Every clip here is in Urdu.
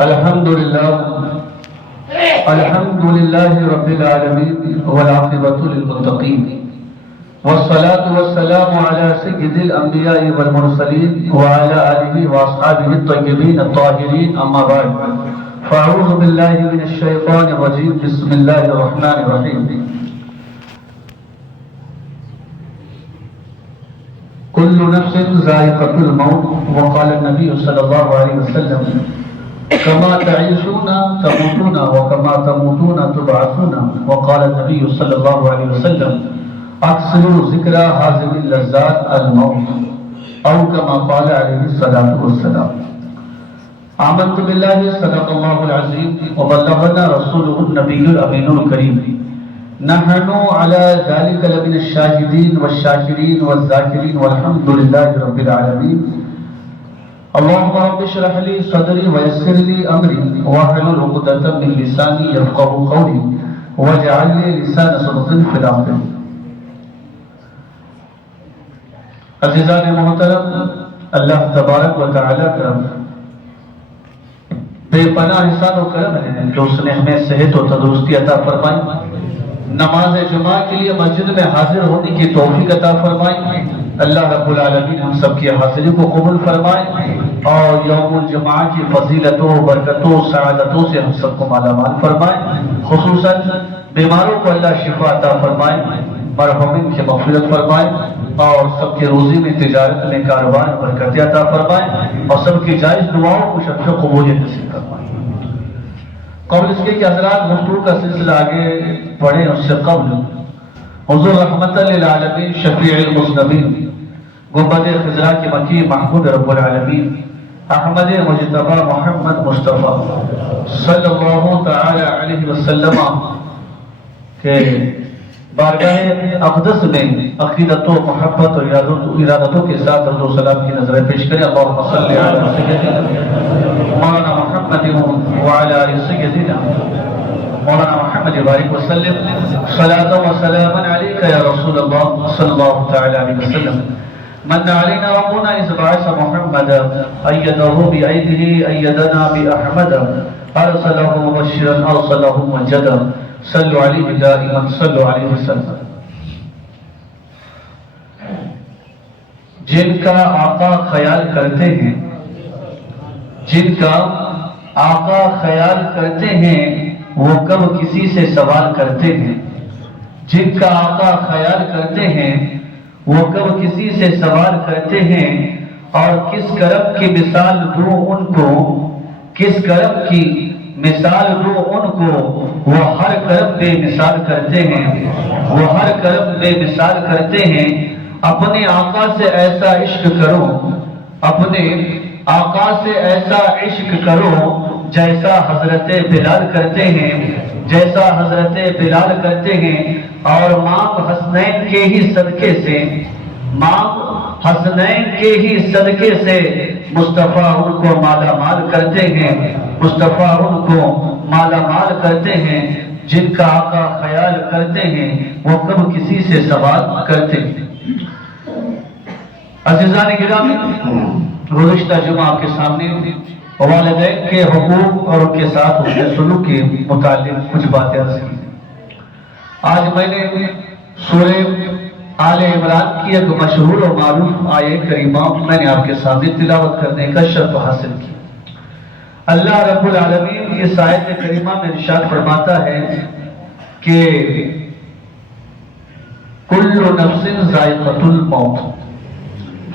الحمد لله رب العالمين والعاقبة للمتقين والصلاة والسلام على سيد الأنبياء والمرسلين وعلى آله وأصحابه الطيبين الطاهرين أما بعد فأعوذ بالله من الشيطان الرجيم بسم الله الرحمن الرحيم كل نفس ذائقة الموت وقال النبي صلى الله عليه وسلم كما تعيشون تموتون وكما تموتون تبعثون وقال النبي صلى الله عليه وسلم اكثروا ذكر هذه اللذات الموت او كما قال عليه الصلاة والسلام. آمنت بالله صدق الله العظيم وبلغنا رسوله النبي الأمين الكريم. نحن على ذلك لمن الشاهدين والشاكرين والذاكرين والحمد لله رب العالمين. اللهم رب اشرح لي صدري ويسر لي امري واحلل عقدة من لساني يفقهوا قولي واجعل لي لسان صدق في الاخرين. عزیزان محترم، اللہ تبارک و تعالی کا بے پناہ احسان و کرم ہے کہ اس نے ہمیں صحت و تندرستی عطا فرمائی، نماز جمعہ کے لیے مسجد میں حاضر ہونے کی توفیق عطا فرمائی. اللہ رب العالمین ہم سب کی حاضری کو قبول فرمائے اور یوم الجمعہ کی فضیلتوں، برکتوں، سعادتوں سے ہم سب کو مالا مال فرمائے. خصوصاً بیماروں کو اللہ شفا عطا فرمائے، مرحومین کی مغفرت فرمائے اور سب کی روزی میں، تجارت میں، کاروبار میں برکت عطا فرمائے اور سب کی جائز دعاؤں کو شرف قبولیت نصیب فرمائے. قبل اس کے کہ حضرات گفتگو کا سلسلہ آگے پڑھیں اس سے قبل حضور رحمت للعالمین شفیع المذنبین گنبد خضرا کے مکی محمود رب العالمین احمد مجتبی محمد مصطفیٰ صلی اللہ تعالی علیہ وسلم کے بارگاہ اقدس میں عقیدت و محبت اور ارادتوں کے ساتھ درود و سلام کی نظریں پیش کریں. اللہم صلی علی سیدنا مولانا محمد وعلی آل سیدنا مولانا محمد بارک وسلم صلاة و سلاما علیک یا رسول اللہ صلی اللہ تعالی علیہ وسلم. من علینا ربنا اذ بعث محمد ایدہ بأیدہ ایدنا بأحمد ارسلہ مبشرا ارسلہ مجدا صلو علیہ دائما صلو علیہ وسلم. جن کا آقا خیال کرتے ہیں، جن کا آقا خیال کرتے ہیں وہ کب کسی سے سوال کرتے ہیں. جن کا آقا خیال کرتے ہیں وہ کب کسی سے سوال کرتے ہیں اور کس کرم کی مثال دوں ان کو، کس کرم کی مثال دوں ان کو، وہ ہر کرم بے مثال کرتے ہیں، وہ ہر کرم بے مثال کرتے ہیں. اپنے آقا سے ایسا عشق کرو، اپنے آقا سے ایسا عشق کرو جیسا حضرت بلال کرتے ہیں، جیسا حضرت بلال کرتے ہیں. اور ماں حسنین کے ہی صدقے سے، ماں حسنین کے ہی صدقے سے مصطفیٰ ان کو مالا مال کرتے ہیں، مصطفیٰ ان کو مالا مال کرتے ہیں. جن کا آقا خیال کرتے ہیں وہ کب کسی سے سوال کرتے ہیں. عزیزان گرامی، گزشتہ جمعہ آپ کے سامنے والدین کے حقوق اور ان کے ساتھ اس کے سلوک کے متعلق کچھ باتیں عرض کی. آج میں نے سورہ آل عمران کی ایک مشہور اور معروف آیت کریمہ میں نے آپ کے سامنے تلاوت کرنے کا شرف حاصل کی. اللہ رب العالمین اس آیت کریمہ میں ارشاد فرماتا ہے کہ کل نفس ذائقۃ الموت،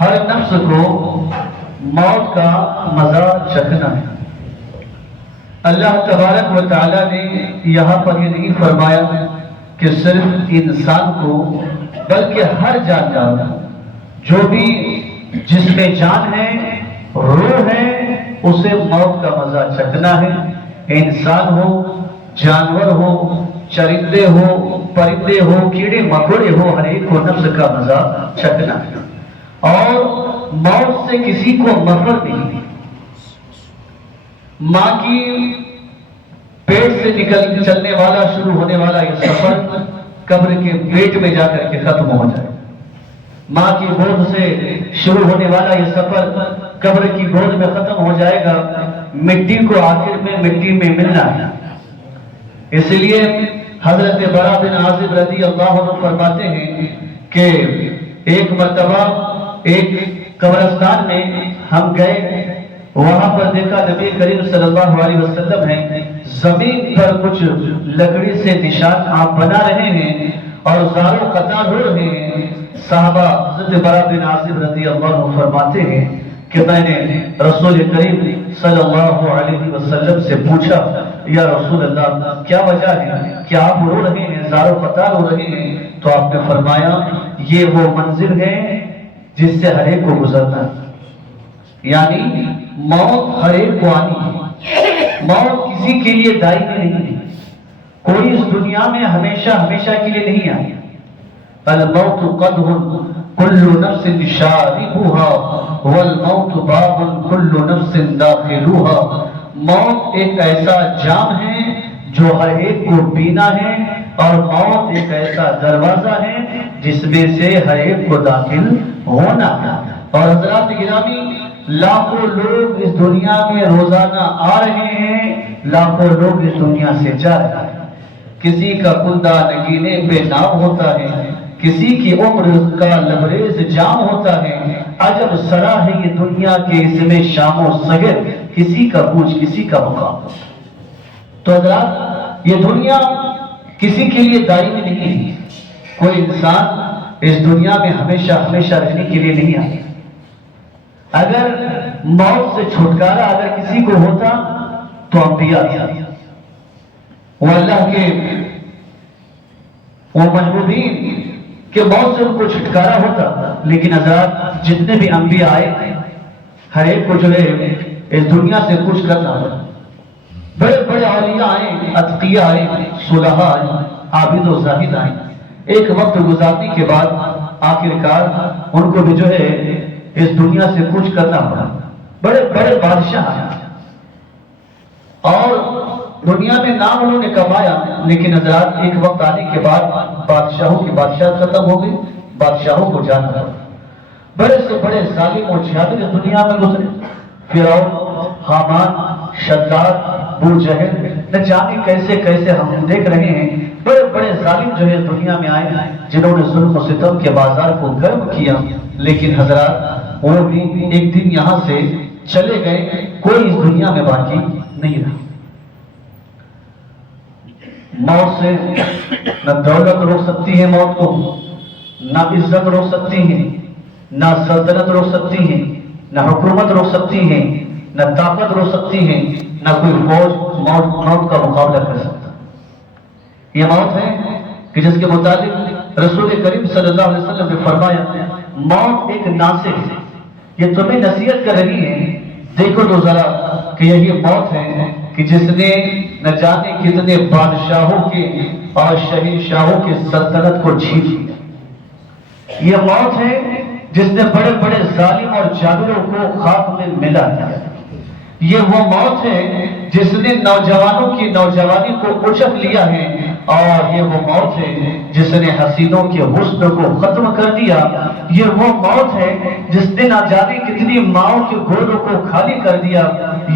ہر نفس کو موت کا مزہ چکھنا ہے. اللہ تبارک و تعالی نے یہاں پر یہ نہیں فرمایا کہ صرف انسان کو، بلکہ ہر جاندار جو بھی جس میں جان ہے، روح ہے، اسے موت کا مزہ چکھنا ہے. انسان ہو، جانور ہو، چرندے ہو، پرندے ہو، کیڑے مکوڑے ہو، ہر ایک کو نفس کا مزہ چکھنا ہے. اور موت سے کسی کو مفر نہیں. ماں کی پیٹ سے نکل چلنے والا شروع ہونے والا یہ سفر قبر کے پیٹ میں جا کر کے ختم ہو جائے. ماں کی گود سے شروع ہونے والا یہ سفر قبر کی گود میں ختم ہو جائے گا، مٹی کو آخر میں مٹی میں ملنا ہے۔ اس لیے حضرت برا بن عازب رضی اللہ عنہ فرماتے ہیں کہ ایک مرتبہ ایک قبرستان میں ہم گئے، وہاں پر دیکھا نبی کریم صلی اللہ علیہ وسلم ہے، زمین پر کچھ لکڑی سے نشان آپ بنا رہے ہیں اور زاروں قطار ہو رہے ہیں۔ صحابہ حضرت برا بن عازب رضی اللہ عنہ فرماتے ہیں کہ میں نے رسول کریم صلی اللہ علیہ وسلم سے پوچھا، یا رسول اللہ کیا وجہ ہے، کیا آپ رو رہے ہیں، زاروں قطار ہو رہے ہیں؟ تو آپ نے فرمایا یہ وہ منزل ہے جس سے ہر ایک کو گزرنا ہے، یعنی موت ہر ایک کو آنی ہے، موت کسی کے لیے دائمی نہیں ہے، کوئی اس دنیا میں ہمیشہ کے لیے نہیں آئی۔ الموت قدح كل نفس شاربها والموت باب كل نفس داخلها۔ موت ایک ایسا جام ہے جو ہر ایک کو پینا ہے، اور موت ایک ایسا دروازہ ہے جس میں سے ہر ایک کو داخل ہونا ہے۔ اور حضرات گرامی، لاکھوں لوگ اس دنیا میں روزانہ آ رہے ہیں، لاکھوں لوگ اس دنیا سے جا رہے ہیں۔ کسی کا کندہ نگینے پہ نام ہوتا ہے، کسی کی عمر کا لبریز جام ہوتا ہے۔ عجب سرا ہے یہ دنیا کے اس میں شام و سحر، کسی کا پوچھ کسی کا مقام۔ تو حضرات یہ دنیا کسی کے لیے دائمی نہیں ہے، کوئی انسان اس دنیا میں ہمیشہ رہنے کے لیے نہیں آیا۔ اگر موت سے چھٹکارا اگر کسی کو ہوتا تو انبیاء تھا، وہ اللہ کے وہ محبوبین کہ موت سے ان کو چھٹکارا ہوتا۔ لیکن حضرات جتنے بھی انبیاء آئے ہر ایک کو جو ہے اس دنیا سے کچھ کرنا پڑا۔ بڑے بڑے اولیاء آئے، اتقیاء آئے، صلحاء آئے، عابد و زاہد آئے، ایک وقت گزارنے کے بعد آخرکار ان کو بھی جو ہے اس دنیا سے کچھ کرنا پڑا۔ بڑے بڑے بادشاہ آئے اور دنیا میں نام انہوں نے کمایا، لیکن حضرات ایک وقت آنے کے بعد بادشاہوں کی بادشاہ ختم ہو گئی، بادشاہوں کو جانا پڑا۔ بڑے سے بڑے ظالم اور جادو اس دنیا میں گزرے، فرعون، حامان، شداد، ابو جہل، نہ جانے کیسے کیسے ہم دیکھ رہے ہیں۔ بڑے بڑے ظالم جو ہے دنیا میں آئے جنہوں نے ظلم و ستم کے بازار کو گرم کیا، لیکن حضرات وہ بھی ایک دن یہاں سے چلے گئے، کوئی اس دنیا میں باقی نہیں رہا۔ موت سے نہ دولت روک سکتی ہے موت کو، نہ عزت روک سکتی ہے، نہ سلطنت روک سکتی ہے، نہ حکومت روک سکتی ہے، نہ طاقت روک سکتی ہے، نہ کوئی فوج موت کا مقابلہ کر سکتا۔ یہ موت ہے کہ جس کے متعلق رسول کریم صلی اللہ علیہ وسلم نے فرمایا موت ایک ناصح ہے، یہ تمہیں نصیحت کر رہی ہے، دیکھو تو ذرا کہ یہی موت ہے کہ جس نے نہ جانے کتنے بادشاہوں کے اور شہنشاہوں کے سلطنت کو چھین لیا۔ یہ موت ہے جس نے بڑے بڑے ظالم اور جابروں کو خاک میں ملا دیا۔ یہ وہ موت ہے جس نے نوجوانوں کی نوجوانی کو اچک لیا ہے، اور یہ وہ موت ہے جس نے حسینوں کے حسن کو ختم کر دیا۔ یہ وہ موت ہے جس نے نہ جانے کتنی ماؤں کے گودوں کو خالی کر دیا۔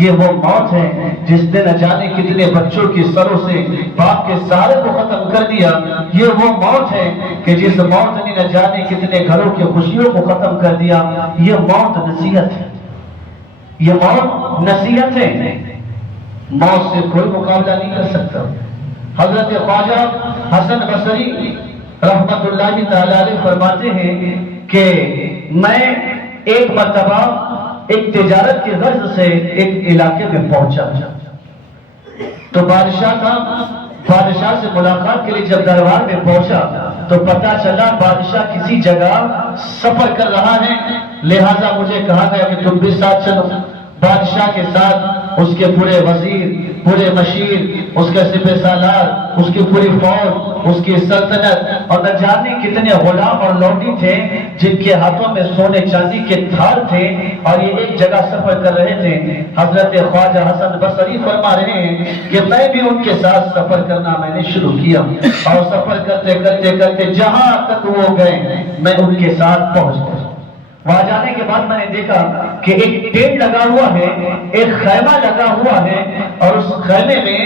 یہ وہ موت ہے جس نے نہ جانے کتنے بچوں کی سروں سے باپ کے سارے کو ختم کر دیا۔ یہ وہ موت ہے کہ جس موت نے نہ جانے کتنے گھروں کی خوشیوں کو ختم کر دیا۔ یہ موت نصیحت ہے، یہ موت نصیحت ہے، موت سے کوئی مقابلہ نہیں کر سکتا۔ حضرت خواجہ حسن بصری رحمت اللہ تعالی علیہ فرماتے ہیں کہ میں ایک مرتبہ ایک تجارت کی غرض سے ایک علاقے میں پہنچا تو بادشاہ تھا، بادشاہ سے ملاقات کے لیے جب دربار میں پہنچا تو پتہ چلا بادشاہ کسی جگہ سفر کر رہا ہے، لہٰذا مجھے کہا گیا کہ تم بھی ساتھ چلو۔ بادشاہ کے ساتھ اس کے پورے وزیر، پورے مشیر، اس کے سپہ سالار، اس کی پوری فوج، اس کی سلطنت، اور نہ جانے کتنے غلام اور لوٹی تھے جن کے ہاتھوں میں سونے چاندی کے تھار تھے، اور یہ ایک جگہ سفر کر رہے تھے۔ حضرت خواجہ حسن بصری فرما رہے ہیں کہ میں بھی ان کے ساتھ سفر کرنا میں نے شروع کیا، اور سفر کرتے کرتے کرتے جہاں تک وہ گئے میں ان کے ساتھ پہنچ گیا۔ وہاں جانے کے بعد میں نے دیکھا کہ ایک ٹینٹ لگا ہوا ہے، ایک خیمہ لگا ہوا ہے، اور اس خیمے میں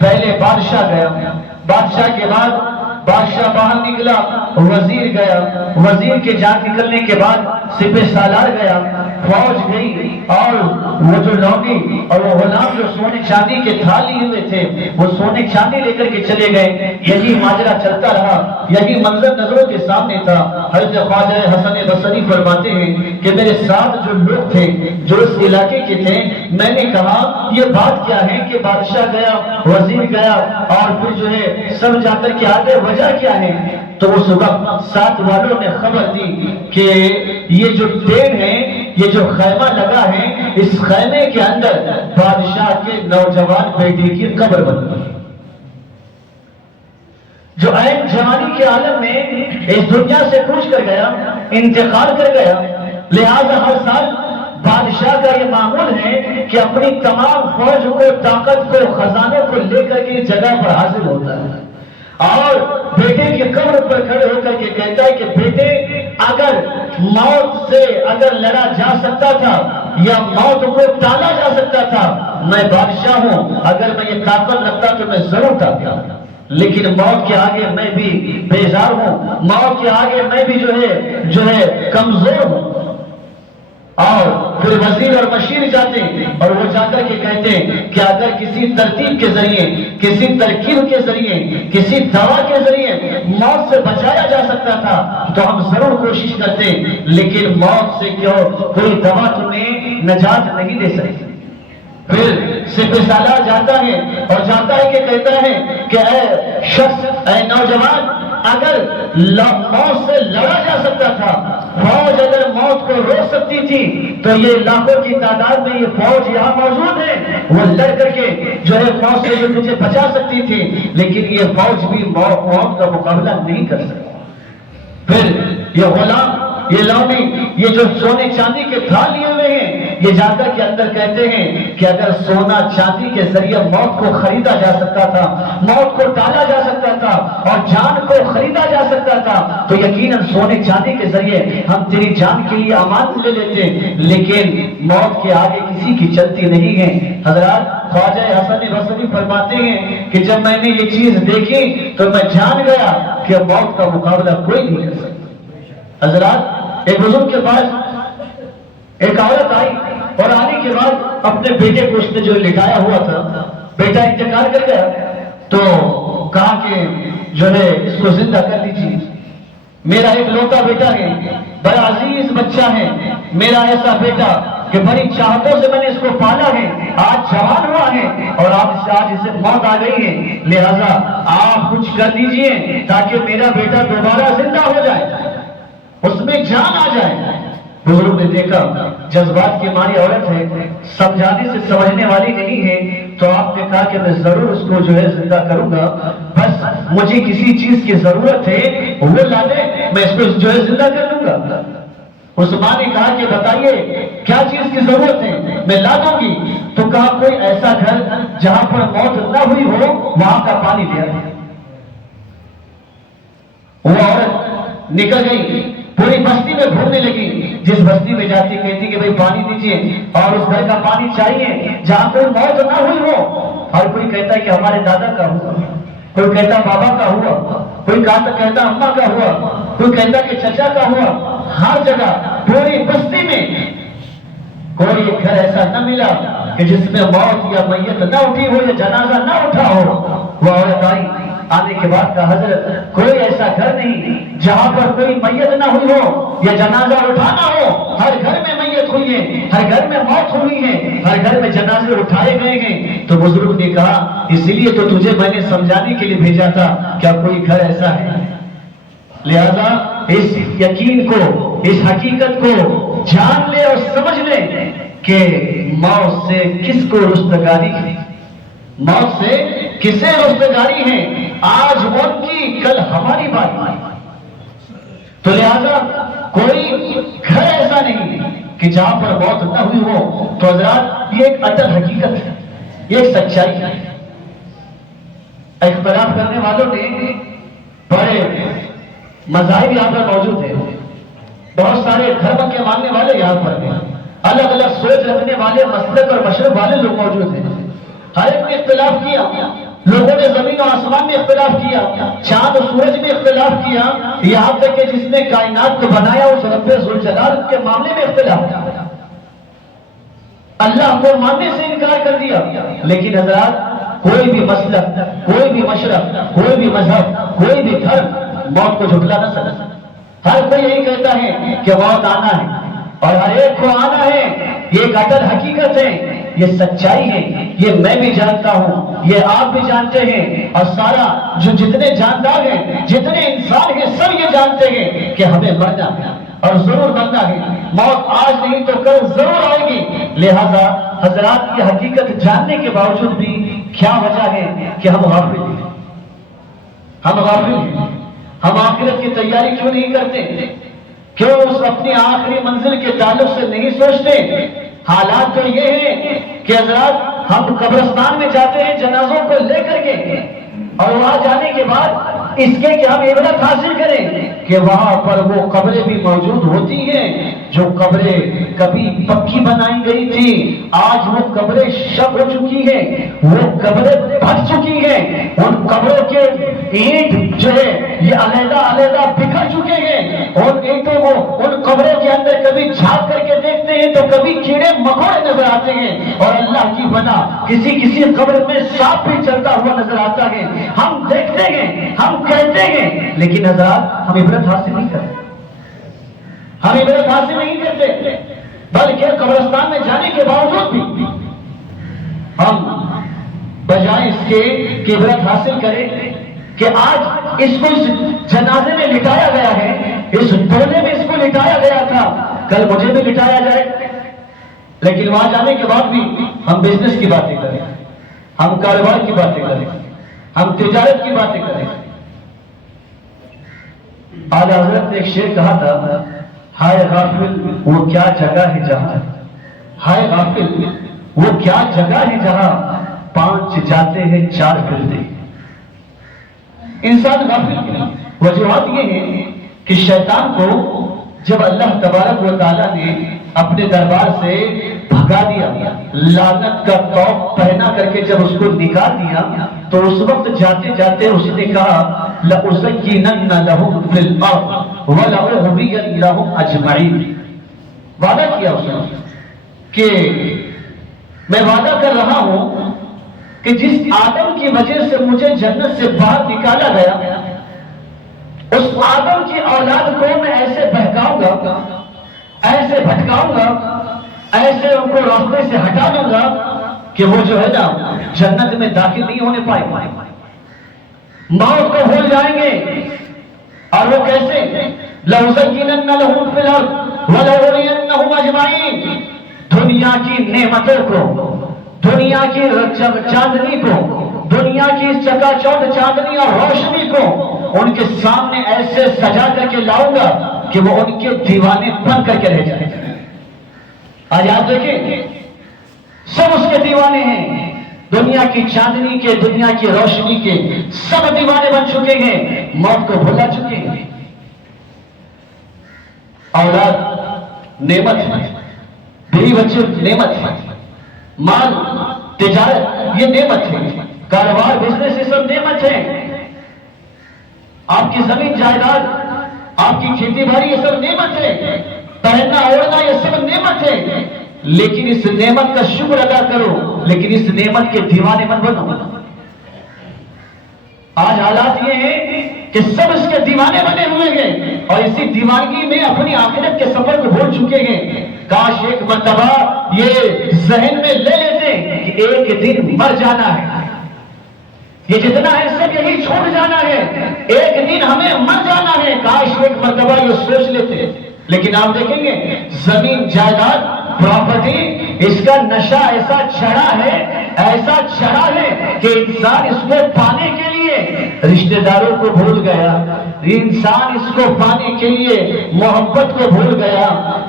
پہلے بادشاہ گیا، بادشاہ کے بعد بادشاہ باہر نکلا، وزیر گیا، وزیر کے جان نکلنے کے بعد سپہ سالار گیا، فوج گئی، اور وہ جو لوگی اور وہ غلام جو سونے چاندی کے تھال لیے ہوئے تھے وہ سونے چاندی لے کر کے چلے گئے۔ یہی ماجرا چلتا رہا، یہی منظر نظروں کے سامنے تھا۔ حضرت خواجہ حسن بصری فرماتے ہیں کہ میرے ساتھ جو لوگ تھے جو اس علاقے کے تھے، میں نے کہا یہ بات کیا ہے کہ بادشاہ گیا، وزیر گیا، اور پھر جو ہے سب جا کر کے آگے وجہ کیا ہے؟ تو اس وقت ساتھ والوں نے خبر دی کہ یہ جو ٹینٹ ہے، یہ جو خیمہ لگا ہے، اس خیمے کے اندر بادشاہ کے نوجوان بیٹے کی قبر بن گئی، جو عین جوانی کے عالم میں اس دنیا سے کوچ کر گیا، انتقال کر گیا۔ لہذا ہر سال بادشاہ کا یہ معمول ہے کہ اپنی تمام فوج کو، طاقت کو، خزانوں کو لے کر کے جگہ پر حاضر ہوتا ہے، اور بیٹے کی قبر پر کھڑے ہو کر کے کہتا ہے کہ بیٹے، اگر موت سے اگر لڑا جا سکتا تھا یا موت کو ٹالا جا سکتا تھا، میں بادشاہ ہوں، اگر میں یہ طاقت رکھتا تو میں ضرور ٹالتا، لیکن موت کے آگے میں بھی بیزار ہوں، موت کے آگے میں بھی جو ہے کمزور ہوں۔ اور پھر وزیر اور مشیر جاتے اور وہ جا کر کے کہتے کہ اگر کسی ترتیب کے ذریعے، کسی ترکیب کے ذریعے، کسی دوا کے ذریعے موت سے بچایا جا سکتا تھا تو ہم ضرور کوشش کرتے، لیکن موت سے کیوں کوئی دوا تمہیں نجات نہیں دے سکتی۔ پھر سپہ سالار جاتا ہے اور جاتا ہے کہ کہتا ہے کہ اے شخص، اے نوجوان، اگر موت سے لڑا جا سکتا تھا، فوج اگر موت کو روک سکتی تھی تو یہ لاکھوں کی تعداد میں یہ فوج یہاں موجود ہے، وہ لڑ کر کے جو ہے موت سے تجھے بچا سکتی تھی، لیکن یہ فوج بھی موت کا مقابلہ نہیں کر سکتی۔ پھر یہ غلام، یہ لومڑی، یہ جو سونے چاندی کے تھال لیے ہوئے ہیں، یہ جا کر کے اندر کہتے ہیں کہ اگر سونا چاندی کے ذریعے موت کو خریدا جا سکتا تھا، موت کو ٹالا جا سکتا تھا، اور جان کو خریدا جا سکتا تھا، تو یقیناً سونے چاندی کے ذریعے ہم تیری جان کے لیے امان لے لیتے، لیکن موت کے آگے کسی کی چلتی نہیں ہے۔ حضرات، خواجہ حسن بصری فرماتے ہیں کہ جب میں نے یہ چیز دیکھی تو میں جان گیا کہ موت کا مقابلہ کوئی نہیں کر سکتا۔ حضرات، ایک بزرگ کے پاس ایک عورت آئی، اور آنے کے بعد اپنے بیٹے کو اس نے جو لٹایا ہوا تھا، بیٹا انتقال کر گیا، تو کہا کہ جو ہے اس کو زندہ کر دیجیے، میرا ایک لوتا بیٹا ہے، بڑا عزیز بچہ ہے میرا، ایسا بیٹا کہ بڑی چاہتوں سے میں نے اس کو پالا ہے، آج جوان ہوا ہے اور آج اسے موت آ گئی ہے، لہذا آپ کچھ کر دیجئے تاکہ میرا بیٹا دوبارہ زندہ ہو جائے، اس میں جان آ جائے۔ بزرگ نے دیکھا جذبات کی ماری عورت ہے، سمجھانے سے سمجھنے والی نہیں ہے، تو آپ نے کہا کہ میں ضرور اس کو جو ہے زندہ کروں گا، بس مجھے کسی چیز کی ضرورت ہے، وہ لا دے، میں اس کو جو ہے زندہ کر لوں گا۔ اس ماں نے کہا کہ بتائیے کیا چیز کی ضرورت ہے، میں لا دوں گی۔ تو کہا کوئی ایسا گھر جہاں پر موت نہ ہوئی ہو، وہاں کا پانی لے آئے۔ وہ عورت نکل گئی، پوری بستی میں گھومنے لگی، جس بستی میں جاتی کہتی کہ بھئی پانی دیجئے، اور اس گھر کا پانی چاہیے جہاں کوئی موت نہ ہوئی ہو۔ اور کوئی کہتا ہے کہ ہمارے دادا کا ہوا، کوئی کہتا بابا کا ہوا، کوئی کہتا اماں کا ہوا، کوئی کہتا کہ چچا کا ہوا۔ ہر جگہ پوری بستی میں کوئی گھر ایسا نہ ملا کہ جس میں موت یا میت نہ اٹھی ہو یا جنازہ نہ اٹھا ہو۔ وہ عورت آئی، آنے کے بعد کا حضرت کوئی ایسا گھر نہیں جہاں پر کوئی میت نہ ہوئی ہو یا جنازہ اٹھانا ہو، ہر گھر میں میت ہوئی ہے، ہر گھر میں موت ہوئی ہے، ہر گھر میں جنازے اٹھائے گئے ہیں۔ تو بزرگ نے کہا اس لیے تو تجھے میں نے سمجھانے کے لیے بھیجا تھا، کیا کوئی گھر ایسا ہے؟ لہذا اس یقین کو، اس حقیقت کو جان لے اور سمجھ لے کہ موت سے کس کو رستگاری ہے، موت سے کسے رستگاری ہے، آج ان کی کل ہماری بات۔ تو لہذا کوئی گھر ایسا نہیں کہ جہاں پر موت نہ ہوئی ہو۔ تو حضرات، یہ ایک اٹل حقیقت ہے، یہ ایک سچائی ہے۔ اختلاف کرنے والوں نے بڑے مذاہب یہاں پر موجود ہیں، بہت سارے دھرم کے ماننے والے یہاں پر ہیں، الگ الگ سوچ رکھنے والے، مسلک اور مشرب والے لوگ موجود ہیں. ہر ایک نے اختلاف کیا. لوگوں نے زمین و آسمان میں اختلاف کیا، چاند و سورج میں اختلاف کیا، یہاں تک کہ جس نے کائنات کو بنایا اس رب ذوالجلال کے معاملے میں اختلاف کیا. اللہ کو ماننے سے انکار کر دیا. لیکن حضرات، کوئی بھی مسلک، کوئی بھی مشرب، کوئی بھی مذہب، کوئی بھی دھرم موت کو جھٹلا نہ سکتا. ہر کوئی یہی کہتا ہے کہ موت آنا ہے، اور ہر ایک کو آنا ہے. یہ ایک اٹل حقیقت ہے، یہ سچائی ہے، یہ میں بھی جانتا ہوں، یہ آپ بھی جانتے ہیں، اور سارا جو جتنے جاندار ہیں، جتنے انسان ہیں، سب یہ جانتے ہیں کہ ہمیں مرنا ہے اور ضرور مرنا ہے. موت آج نہیں تو کل ضرور آئے گی. لہذا حضرات، یہ حقیقت جاننے کے باوجود بھی کیا وجہ ہے کہ ہم غافل ہیں؟ ہم غافل ہیں. ہم آخرت کی تیاری کیوں نہیں کرتے؟ کیوں اس اپنی آخری منزل کے تعلق سے نہیں سوچتے؟ حالات تو یہ ہیں کہ حضرات، ہم قبرستان میں جاتے ہیں جنازوں کو لے کر کے، اور وہاں جانے کے بعد اس کے کہ ہم عبرت حاصل کریں کہ وہاں پر وہ قبریں بھی موجود ہوتی ہیں جو قبریں کبھی پکی بنائی گئی تھی، آج وہ قبریں شب ہو چکی ہیں، وہ قبریں پھٹ چکی ہیں. ان قبروں کے اینٹ جو ہے یہ علیحدہ علیحدہ بکھر چکے ہیں. اور اینٹوں کو ان قبروں کے اندر کبھی جھانک کر کے دیکھتے ہیں تو کبھی کیڑے مکوڑے نظر آتے ہیں، اور اللہ کی بنا کسی قبر میں سانپ بھی چلتا ہوا نظر آتا ہے. ہم دیکھتے ہیں، ہم کہتے ہیں، لیکن حضرات ہم عبرت حاصل نہیں کرتے. ہم عبرت حاصل نہیں کرتے، بلکہ قبرستان میں جانے کے باوجود بھی ہم بجائے اس کے کہ عبرت حاصل کریں کہ آج اس کو اس جنازے میں لٹایا گیا ہے، اس ڈولے میں اس کو لٹایا گیا تھا، کل مجھے بھی لٹایا جائے. لیکن وہاں جانے کے بعد بھی ہم بزنس کی باتیں کریں، ہم کاروبار کی باتیں کریں، ہم تجارت کی باتیں کریں. اعلیٰ حضرت نے ایک شعر کہا تھا، ہائے غافل وہ کیا جگہ ہے جہاں، ہائے غافل وہ کیا جگہ ہے جہاں 5 جاتے ہیں 4 پھرتے. انسان غافل کیا؟ وجوہات یہ ہیں کہ شیطان کو جب اللہ تبارک و تعالیٰ نے اپنے دربار سے بھگا دیا، لعنت کا طوق پہنا کر کے جب اس کو نکال دیا، تو اس وقت جاتے جاتے اس نے کہا لَأُزَيِّنَنَّ لَهُمْ فِي الْأَرْضِ وَلَأُغْوِيَنَّهُمْ أَجْمَعِينَ. وعدہ کیا اس نے کہ میں وعدہ کر رہا ہوں کہ جس آدم کی وجہ سے مجھے جنت سے باہر نکالا گیا، اس آدم کی اولاد کو میں ایسے بہکاؤں گا، ایسے بھٹکاؤں گا، ایسے ان کو راستے سے ہٹا دوں گا کہ وہ جو ہے نا جنت میں داخل نہیں ہونے پائے، موت کو بھول جائیں گے. اور وہ کیسے؟ لَأُزَيِّنَنَّ لَهُمْ فِي الْأَرْضِ وَلَأُغْوِيَنَّهُمْ أَجْمَعِينَ. دنیا کی نعمتوں کو، دنیا کی چاندنی کو، دنیا کی چکا چوند چاندنی اور روشنی کو ان کے سامنے ایسے سجا کر کے لاؤں گا کہ وہ ان کے دیوانے بن کر کے رہ جائیں. آج آپ دیکھیں سب اس کے دیوانے ہیں، دنیا کی چاندنی کے، دنیا کی روشنی کے سب دیوانے بن چکے ہیں، موت کو بھلا چکے ہیں. اولاد نعمت ہے، بیوی بچے نعمت ہے، مال تجارت یہ نعمت ہے، کاروبار بزنس یہ سب نعمت ہے، آپ کی زمین جائیداد، آپ کی کھیتی باڑی یہ سب نعمت ہے، پہننا اوڑھنا یہ سب نعمت ہے. لیکن اس نعمت کا شکر ادا کرو، لیکن اس نعمت کے دیوانے مت بنو. آج حالات یہ ہیں کہ سب اس کے دیوانے بنے ہوئے ہیں اور اسی دیوانگی میں اپنی آخرت کے سفر کو بھول چکے ہیں. کاش ایک مرتبہ یہ ذہن میں لے لیتے کہ ایک دن مر جانا ہے، یہ جتنا ہے سب یہی چھوڑ جانا ہے، ایک دن ہمیں مر جانا ہے. کاش ایک مرتبہ یہ سوچ لیتے. لیکن آپ دیکھیں گے زمین جائیداد پراپرٹی اس کا نشہ ایسا چڑھا ہے، ایسا چڑھا ہے کہ انسان اس کو پانے کے لیے رشتہ داروں کو بھول گیا، انسان اس کو پانے کے لیے محبت کو بھول گیا،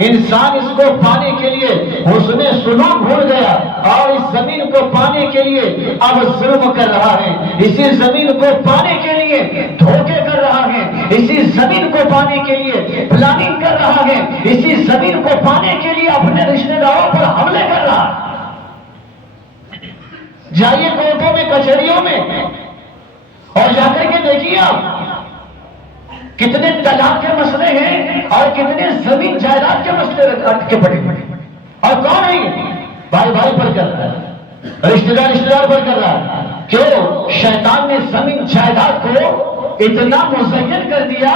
انسان اس کو پانے کے لیے حسن سلوک بھول گیا، اور اس زمین کو پانے کے لیے اب ظلم کر رہا ہے، اسی زمین کو پانے کے لیے دھوکے کر رہا ہے، اسی زمین کو پانے کے لیے پلاننگ کر رہا ہے، اسی زمین کو پانے کے لیے اپنے رشتہ داروں پر حملے کر رہا ہے۔ جائیے کورٹوں میں، کچہریوں میں، اور جا کر کے دیکھیے آپ کتنے طلاق کے مسئلے ہیں اور کتنے زمین جائیداد کے مسئلے کے پڑے، اور کون ہے یہ؟ بھائی بھائی پر کر رہا ہے، رشتہ دار پر کر رہا ہے۔ کیوں؟ شیطان نے زمین جائیداد کو اتنا مزین کر دیا،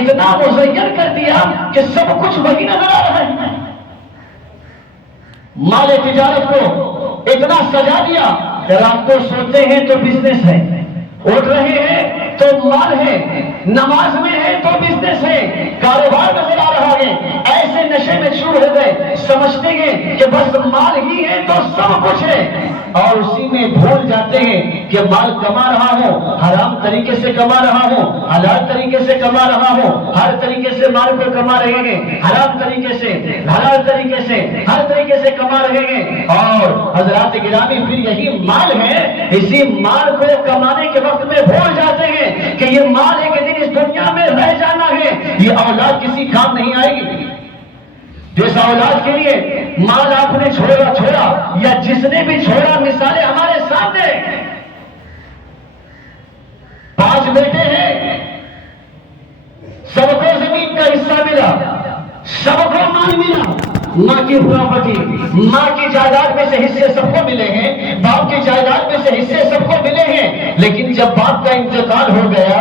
اتنا مزین کر دیا کہ سب کچھ وہی نظر آ رہا ہے۔ مال تجارت کو اتنا سجا دیا کہ رات کو سوتے ہیں تو بزنس ہے، اٹھ رہے ہیں تو مال ہے، نماز میں ہے تو بزنس ہے، کاروبار نظر آ رہا ہے۔ ایسے نشے میں چور ہو گئے، سمجھتے ہیں کہ بس مال ہی ہے تو سب کچھ ہے، اور اسی میں بھول جاتے ہیں کہ مال کما رہا ہوں، حرام طریقے سے کما رہا ہوں، حلال طریقے سے کما رہا ہوں، ہر طریقے سے مال کو کما رہے ہیں، حرام طریقے سے، حلال طریقے سے، ہر طریقے سے کما رہے ہیں۔ اور حضرات گرامی، پھر یہی مال ہے، اسی مال کو کمانے کے وقت میں بھول جاتے ہیں کہ یہ مال ایک دن اس دنیا میں رہ جانا ہے، یہ اولاد کسی کام نہیں آئے گی۔ جس اولاد کے لیے مال آپ نے چھوڑا یا جس نے بھی چھوڑا، مثالیں ہمارے سامنے، 5 بیٹے ہیں، سب کو زمین کا حصہ ملا، سب کو مال ملا، ماں کی پراپرٹی، ماں کی جائیداد میں سے حصے سب کو ملے ہیں، باپ کی جائیداد میں سے حصے سب کو ملے ہیں، لیکن جب باپ کا انتقال ہو گیا،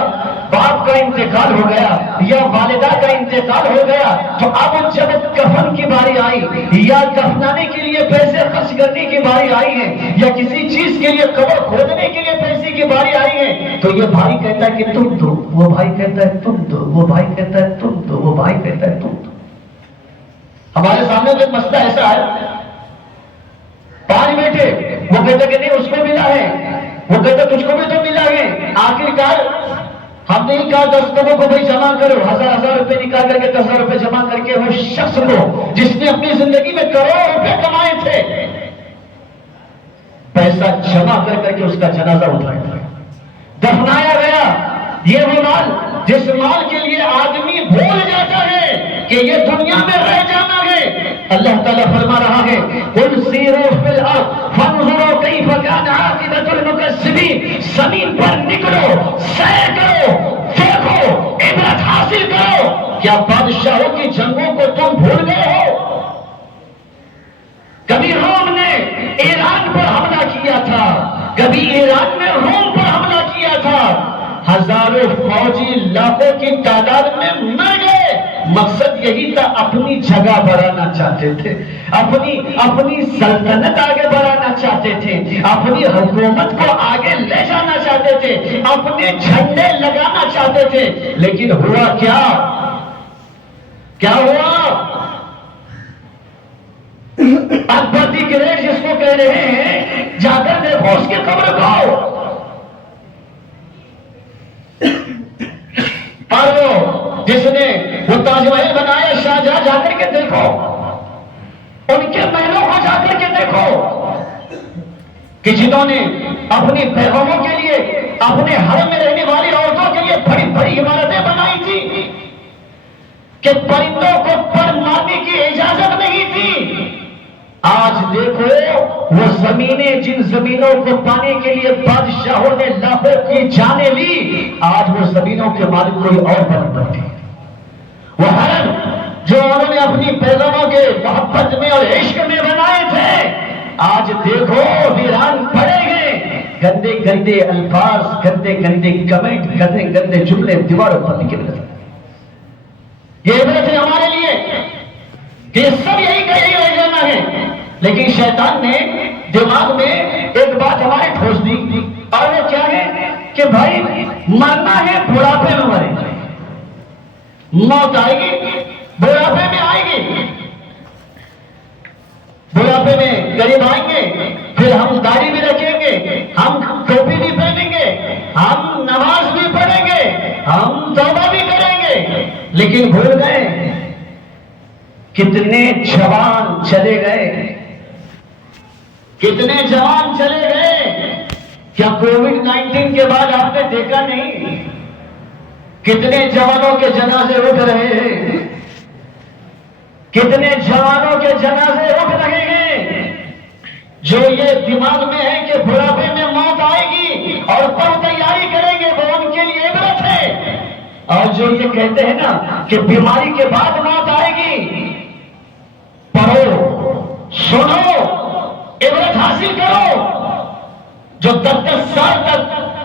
باپ کا انتقال ہو گیا یا والدہ کا انتقال ہو گیا، تو اب جب کفن کی باری آئی یا دفنانے کے لیے پیسے خرچ کرنے کی باری آئی ہے، یا کسی چیز کے لیے قبر کھودنے کے لیے پیسے کی باری آئی ہے، تو یہ بھائی کہتا ہے کہ تم دو، وہ بھائی کہتا ہے تم دو، وہ بھائی کہتا ہے تم دو، وہ بھائی کہتا ہے تم دو۔ ہمارے سامنے تو ایک مسئلہ ایسا ہے، 5 بیٹے، وہ کہتا کہ نہیں اس کو ملا ہے، وہ کہتا تجھ کو بھی تو ملا ہے۔ آخرکار ہم نے ہی کہا 10 لوگوں کو بھائی جمع کرو، 1000 روپے نکال کر کے 10,000 روپے جمع کر کے وہ شخص کو جس نے اپنی زندگی میں کروڑوں روپے کمائے تھے، پیسہ جمع کر کر کے اس کا جنازہ اٹھایا گیا، دفنایا گیا۔ یہ وہ مال جس مال کے لیے آدمی بھول جاتا ہے کہ یہ دنیا میں رہ جانا ہے۔ اللہ تعالیٰ فرما رہا ہے قُلْ سِیرُوا فِی الْأَرْضِ فَانْظُرُوا کَیْفَ کَانَ عَاقِبَةُ الْمُکَذِّبِینَ۔ زمین پر نکلو، سیر کرو، دیکھو، عبرت حاصل کرو۔ کیا بادشاہوں کی جنگوں کو تم بھول گئے ہو؟ کبھی روم نے ایران پر حملہ کیا تھا، کبھی ایران میں روم پر حملہ کیا تھا، ہزاروں فوجی لاکھوں کی تعداد میں مر گئے۔ مقصد یہی تھا، اپنی جگہ بڑھانا چاہتے تھے، اپنی سلطنت آگے بڑھانا چاہتے تھے، اپنی حکومت کو آگے لے جانا چاہتے تھے، اپنے جھنڈے لگانا چاہتے تھے۔ لیکن ہوا کیا ہوا؟ اکبر دی گریٹ جس کو کہہ رہے ہیں، جا کر دیکھو اس کی قبر کو، اور وہ جس نے وہ تاج محل بنایا شاہجہاں، جا کر کے دیکھو، ان کے محلوں کو جا کر کے دیکھو کہ جنہوں نے اپنی بیگموں کے لیے، اپنے حرم میں رہنے والی عورتوں کے لیے بڑی بڑی عمارتیں بنائی تھی کہ پرندوں کو پر مارنے کی اجازت نہیں تھی۔ آج دیکھو وہ زمینیں، جن زمینوں کو پانے کے لیے بادشاہوں نے لاکھوں کی جانیں لی، آج وہ زمینوں کے مالک کوئی اور بن پڑتے ہیں۔ وہ حرم جو انہوں نے اپنی بیگموں کے محبت میں اور عشق میں بنائے تھے، آج دیکھو ویران پڑے گئے۔ گندے گندے الفاظ، گندے گندے کمنٹ، گندے گندے جملے دیواروں پر نکل رہے۔ یہ عبرت ہے ہمارے لیے کہ یہ سب یہی کا یہی رہ جانا ہے، لیکن شیطان نے دماغ میں ایک بات ہمارے ٹھوس دی، اور وہ کیا ہے کہ بھائی مرنا ہے، بڑھاپے میں مرے، موت آئے گی بڑھاپے میں آئے گی، بڑھاپے میں قریب آئیں گے، پھر ہم داڑھی بھی رکھیں گے، ہم ٹوپی بھی پہنیں گے، ہم نماز بھی لیکن بھول گئے کتنے جوان چلے گئے، کتنے جوان چلے گئے۔ کیا کووڈ-19 کے بعد آپ نے دیکھا نہیں کتنے جوانوں کے جنازے اٹھ رہے ہیں، کتنے جوانوں کے جنازے اٹھ رہے ہیں جو یہ دماغ میں ہے کہ بڑھاپے میں موت آئے گی اور کب تیاری کریں گے، وہ ان کے لیے عبرت ہے۔ اور جو یہ کہتے ہیں نا کہ بیماری کے بعد موت آئے گی، پڑھو، سنو، عبرت حاصل کرو۔ جو 10 سال تک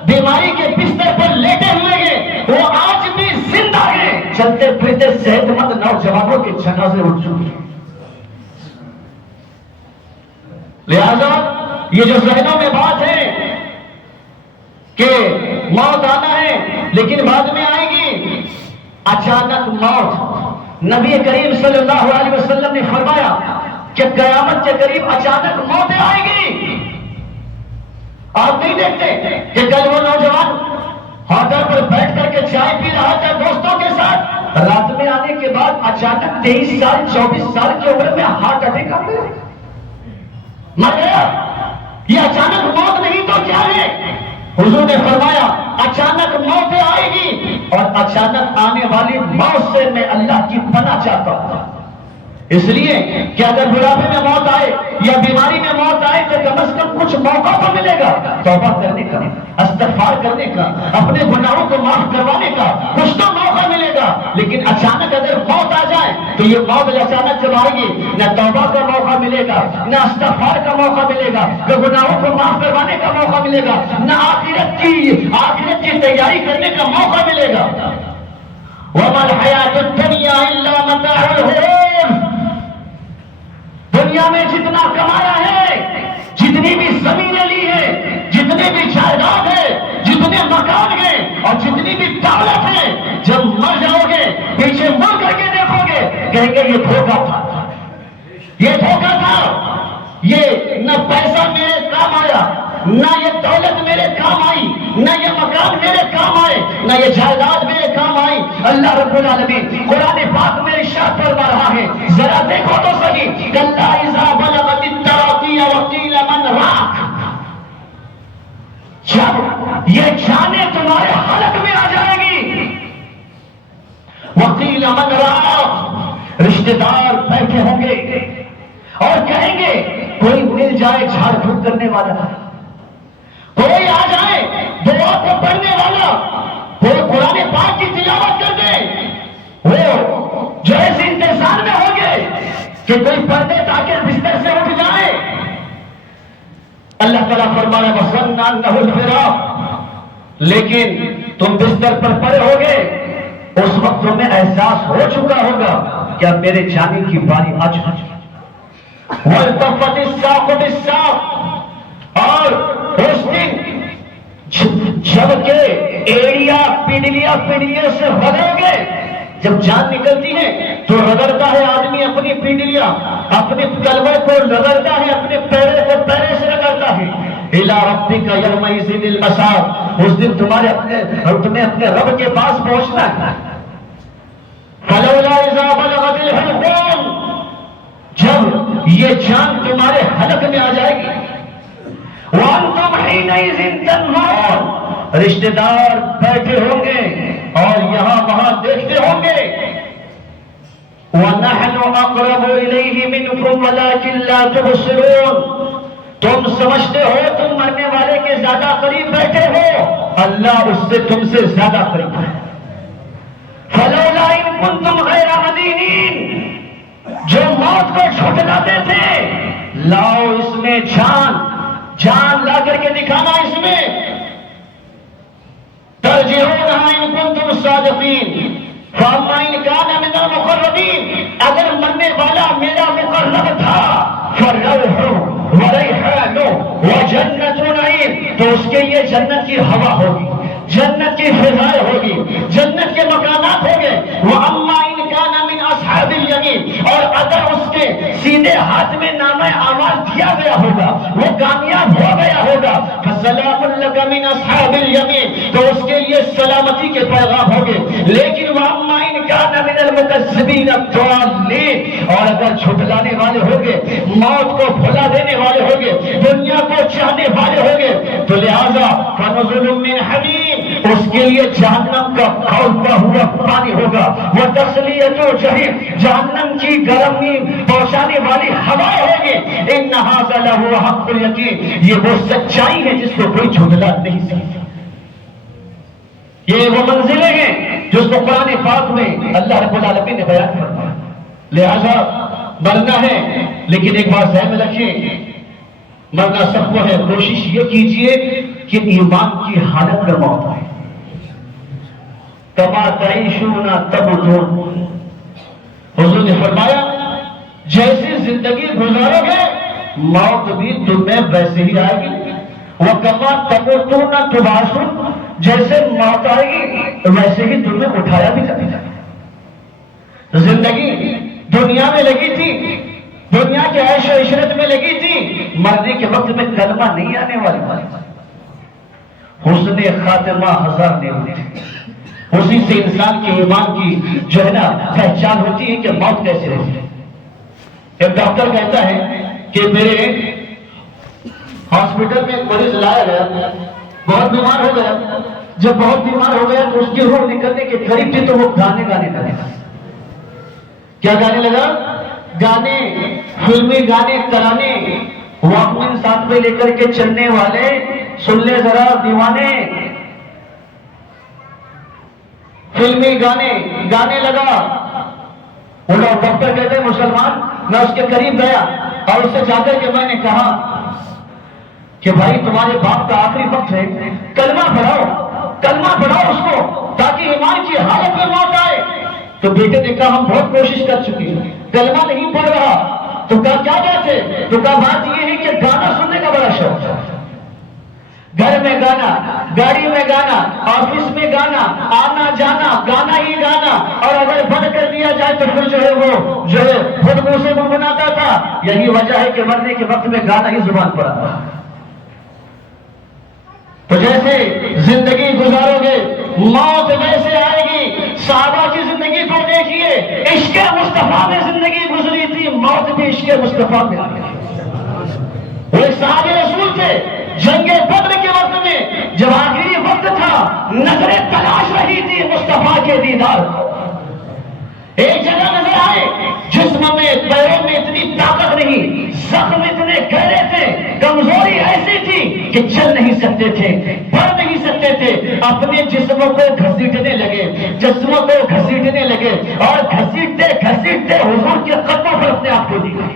بیماری کے بستر پر لیٹے ہوئے ہیں وہ آج بھی زندہ ہیں، چلتے پھرتے صحت مند نوجوانوں کے جنازے اٹھ چکے ہیں۔ لہذا یہ جو ذہنوں میں بات ہے کہ موت آنا ہے لیکن بعد میں آئے گی، اچانک موت، نبی کریم صلی اللہ علیہ وسلم نے فرمایا کہ قیامت کے قریب اچانک موتیں آئے گی۔ آپ نہیں دیکھتے کہ کل وہ نوجوان ہوٹل پر بیٹھ کر کے چائے پی رہا تھا دوستوں کے ساتھ، رات میں آنے کے بعد اچانک 23 سال 24 سال کی عمر میں ہارٹ اٹیک آ گیا، مر گیا۔ یہ اچانک موت نہیں تو کیا ہے؟ حضور نے فرمایا اچانک موت آئے گی، اور اچانک آنے والی موت سے میں اللہ کی پناہ چاہتا ہوں۔ اس لیے کہ اگر بڑھاپے میں موت آئے یا بیماری میں موت آئے تو کم از کم کچھ موقع تو ملے گا توبہ کرنے کا، استغفار کرنے کا، اپنے گناہوں کو معاف کروانے کا، کچھ تو موقع ملے گا۔ لیکن اچانک اگر موت آ جائے تو یہ موت اچانک جب آئے گی، نہ توبہ کا موقع ملے گا، نہ استغفار کا موقع ملے گا، نہ گناہوں کو معاف کروانے کا موقع ملے گا، نہ آخرت کی تیاری کرنے کا موقع ملے گا۔ وَمَا الْحَيَاةُ الدُّنْيَا إِلَّا مَتَاعُ الْغُرُورِ۔ دنیا میں جتنا کمایا ہے، جتنی بھی زمینیں لی ہیں، جتنے بھی جائیداد ہے، جتنے مکان ہیں اور جتنی بھی دولت ہے، جب مر جاؤ گے پیچھے مڑ کر کے دیکھو گے، کہیں گے یہ دھوکہ تھا، یہ دھوکہ تھا، یہ نہ پیسہ میرے کام آیا، نہ یہ دولت میرے کام آئی، نہ یہ مکان میرے کام آئے، نہ یہ جائیداد میرے کام آئی۔ اللہ رب العالمین قرآن پاک میں ارشاد فرما رہا ہے، ذرا دیکھو تو صحیح، کلا اذا بلغت التراقی وقیل من راق، جب یہ جانیں تمہارے حلق میں آ جائے گی، وقیل من راق، رشتہ دار بیٹھے ہوں گے اور کہیں گے کوئی مل جائے جھاڑ پھوک کرنے والا، کوئی آ جائے دعا کو پڑھنے والا، کوئی قرآن پاک کی تلاوت کر دے، وہ جو اس انتظار میں ہوں گے کہ کوئی پڑھ دے تاکہ بستر سے اٹھ جائے۔ اللہ تعالیٰ فرمایا وَظَنَّ أَنَّهُ الْفِرَاقُ، لیکن تم بستر پر پڑے ہوگے، اس وقت تمہیں احساس ہو چکا ہوگا کہ اب میرے جانے کی باری آ چکی۔ وَالْتَفَّتِ السَّاقُ بِالسَّاقِ، اور اس دن جب کہ ایڑیا پنڈلیاں سے رگڑو گے، جب جان نکلتی ہے تو رگڑتا ہے آدمی اپنی پنڈلیاں، اپنے کلبے کو رگڑتا ہے، اپنے پیرے کو پیرے سے رگڑتا ہے۔ إِلَىٰ رَبِّكَ يَوْمَئِذٍ الْمَسَاقُ، اس دن تمہیں اپنے رب کے پاس پہنچنا ہے۔ فَلَوْلَا إِذَا بَلَغَتِ الْحُلْقُومَ، جب یہ جان تمہارے حلق میں آ جائے گی، وَأَنْتُمْ حِينَئِذٍ تَنْظُرُونَ، رشتہ دار بیٹھے ہوں گے اور یہاں وہاں دیکھتے ہوں گے، وَنَحْنُ أَقْرَبُ إِلَيْهِ مِنْكُمْ وَلَكِنْ لَا تُبْصِرُونَ، تم سمجھتے ہو تم مرنے والے کے زیادہ قریب بیٹھے ہو، اللہ اس سے تم سے زیادہ قریب ہے۔ فَلَوْلَا إِن كُنتُمْ غَيْرَ مَدِينِينَ، جو موت کو جھٹلاتے تھے، لاؤ اس میں جان لا کر کے دکھانا، اس میں ترجعونها ان کنتم صادقین، فاما ان کان من المقربین، اگر مرنے والا میرا مقرب تھا، فروح وریحان وجنت نعیم، تو اس کے لیے جنت کی ہوا ہوگی، جنت کی فضائیں ہوگی، جنت کے مکانات ہوں گے۔ واما ان کان من اصحاب الیمین، اور اگر اس کے سیدھے ہاتھ میں نامہ اعمال دیا گیا ہوگا، وہ کامیاب ہو گیا ہوگا، فسلام لک من اصحاب الیمین، تو اس کے لیے سلامتی کے پیغام ہوں گے۔ لیکن واما ان کان المکذبین الضالین، اور اگر جھٹلانے والے ہوگے، موت کو بھلا دینے والے ہوگے، دنیا کو چاہنے والے ہوگے، تو لہذا فنزل من حمیم، اس کے لیے جہنم کا کھولتا ہوا پانی ہوگا، وہ تسلیۃ جحیم، جہنم کی گرمی پہنچانے والی ہوائیں ہوگی، ان ھذا لہو حق الیقین، یہ وہ سچائی ہے جس کو کوئی جھٹلا نہیں سکتا۔ یہ وہ منزلیں ہیں جس کو قرآن پاک میں اللہ رب العالمین نے بیان فرمایا۔ لہذا مرنا ہے، لیکن ایک بات ذہن میں رکھیں، مرنا سب کو ہے، کوشش یہ کیجئے کہ ایمان کی حالت میں موت آئے۔ کما تعیشون تموتون، حضور نے فرمایا جیسی زندگی گزارو گے موت بھی تمہیں ویسے ہی آئے گی، وَكَمَا تَمُوتُونَ تُبْعَثُونَ، جیسے موت آئے گی ویسے ہی تمہیں اٹھایا بھی جائے گا۔ زندگی دنیا میں لگی تھی، دنیا کے عیش و عشرت میں لگی تھی، مرنے کے وقت میں کلمہ نہیں آنے والی، حسن خاتمہ ہزار نعمت ہے۔ اسی سے انسان کے ایمان کی جو ہے نا پہچان ہوتی ہے کہ موت کیسے رہتی ہے۔ ایک ڈاکٹر کہتا ہے کہ میرے ہاسپٹل میں ایک مریض لایا گیا، بہت بیمار ہو گیا، جب بہت بیمار ہو گیا تو اس کی روح نکلنے کے قریب تھی تو وہ گانے لگا۔ کیا گانے لگا؟ گانے، فلمی گانے، ترانے، واکمین ساتھ میں لے کر کے چلنے والے، سن لے ذرا دیوانے، فلمی گانے لگا۔ وہ لوگ ڈاکٹر کہتے ہیں مسلمان، میں اس کے قریب گیا اور اس سے جا کر کے میں نے کہا کہ بھائی تمہارے باپ کا آخری وقت ہے، کلمہ پڑھاؤ اس کو تاکہ ایمان کی حالت میں موت آئے۔ تو بیٹے نے کہا ہم بہت کوشش کر چکے ہیں، کلمہ نہیں پڑھ رہا۔ تو کہا کیا بات ہے؟ تو کہا بات یہ ہے کہ گانا سننے کا بڑا شوق ہے، گھر میں گانا، گاڑی میں گانا، آفس میں گانا، آنا جانا گانا ہی گانا، اور اگر بند کر دیا جائے تو پھر جو ہے وہ جو ہے خود منہ سے منگناتا تھا۔ یہی وجہ ہے کہ مرنے کے وقت میں گانا ہی زبان پر آتا۔ تو جیسے زندگی گزارو گے موت ویسے آئے گی۔ صحابہ کی زندگی کو دیکھیے، عشق مصطفیٰ میں زندگی گزری تھی، موت بھی عشق مصطفیٰ میں آ گئی۔ وہ ایک صحابی رسول تھے، جنگ بدر کے وقت میں جب آخری وقت تھا، نظریں تلاش رہی تھی مصطفیٰ کے دیدار کو۔ ایک جگہ نظر آئے، جسم میں پیروں میں اتنی طاقت نہیں، زخم اتنے گہرے تھے، کمزوری ایسی تھی کہ چل نہیں سکتے تھے، پڑھ نہیں سکتے تھے، اپنے جسموں کو گھسیٹنے لگے اور گھسیٹتے حضور کے قدموں پر اپنے آپ کو دیا۔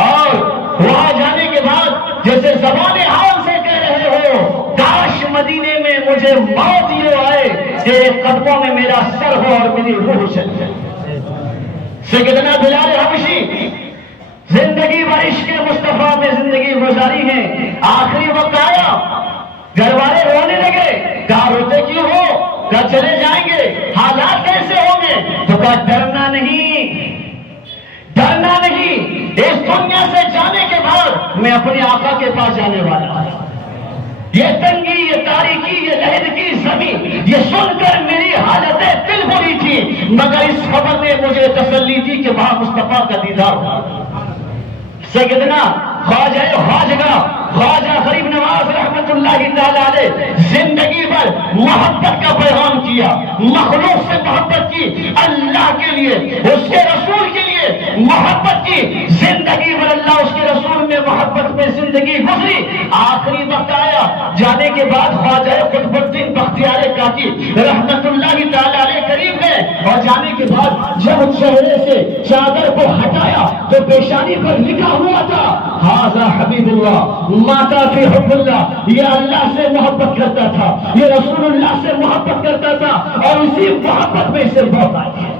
اور وہاں جانے کے بعد جیسے زبان حال سے کہہ رہے ہو، کاش مدینے میں مجھے موت یہ آئے کہ قدموں میں میرا سر ہو اور میری روح چل جائے۔ سیدنا بلال حبشی زندگی بھر عشق مصطفیٰ میں زندگی گزاری ہے، آخری وقت آیا، گھر والے رونے لگے، کہا روتے کیوں ہو؟ کہا چلے جائیں گے، حالات کیسے ہوں گے؟ تو کہا ڈرنا نہیں، اس دنیا سے جانے کے بعد میں اپنے آقا کے پاس جانے والا ہوں۔ یہ تنگی، یہ تاریکی، یہ لہر کی زمین، یہ سن کر میری حالت دل بری تھی، مگر اس خبر نے مجھے تسلی دی کہ وہاں مصطفیٰ کا دیدار ہوا۔ سیدنا خواجہ غریب نواز رحمت اللہ تعالی علیہ زندگی بھر محبت کا پیغام کیا، مخلوق سے محبت کی، اللہ کے لیے، اس کے رسول کے لیے محبت کی، زندگی بھر اللہ اس کے رسول میں محبت میں زندگی گزری۔ آخری وقت آیا، جانے کے بعد خواجہ قطب الدین بختیار کاکی رحمت اللہ تعالی علیہ قریب گئے، اور جانے کے بعد جب چہرے سے چادر کو ہٹایا تو پیشانی پر لکھا ہوا تھا ھذا حبیب اللہ ماتا فی حب اللہ، یہ اللہ سے محبت کرتا تھا، یہ رسول اللہ سے محبت کرتا تھا، اور اسی محبت میں سے موت آئی ہے۔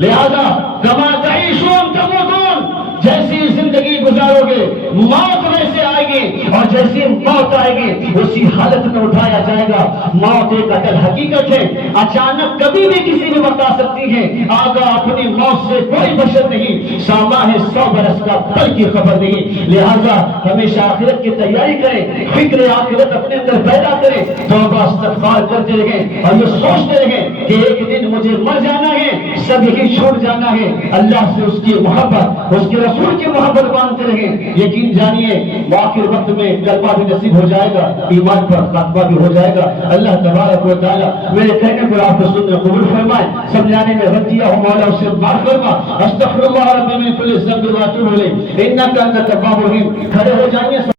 لہذا کما تعیشون تموتون، جیسی زندگی گزر گزارو گے موت ویسے آئے گی، اور جیسی موت آئے گی اسی حالت میں اٹھایا جائے گا۔ موت ایک اٹل حقیقت ہے، اچانک کبھی بھی کسی بھی وقت آ سکتی ہے۔ آگاہ اپنی موت سے کوئی بشر نہیں، ساماں ہے 100 برس کا پل کی خبر نہیں۔ لہذا ہمیشہ آخرت کی تیاری کریں، فکر آخرت اپنے اندر پیدا کریں، توبہ استغفار کرتے رہیں اور یہ سوچتے رہیں کہ ایک دن مجھے مر جانا ہے، سب یہی چھوڑ جانا ہے۔ اللہ سے اس کی محبت، اس کے رسول کی محبت مانتے رہیں، یقین جانیے آخر وقت میں کلمہ بھی نصیب ہو جائے گا، ایمان پر خاتمہ بھی ہو جائے گا۔ اللہ تبارک و تعالیٰ میرے کہنے پر آپ کو سننے قبول فرمائے، سمجھانے میں غلطیاں ہو مولا اسے معاف فرما۔ استغفر اللہ رب من کل ذنب و اتوب الیہ انک انت التواب الرحیم۔ کھڑے ہو جائیے۔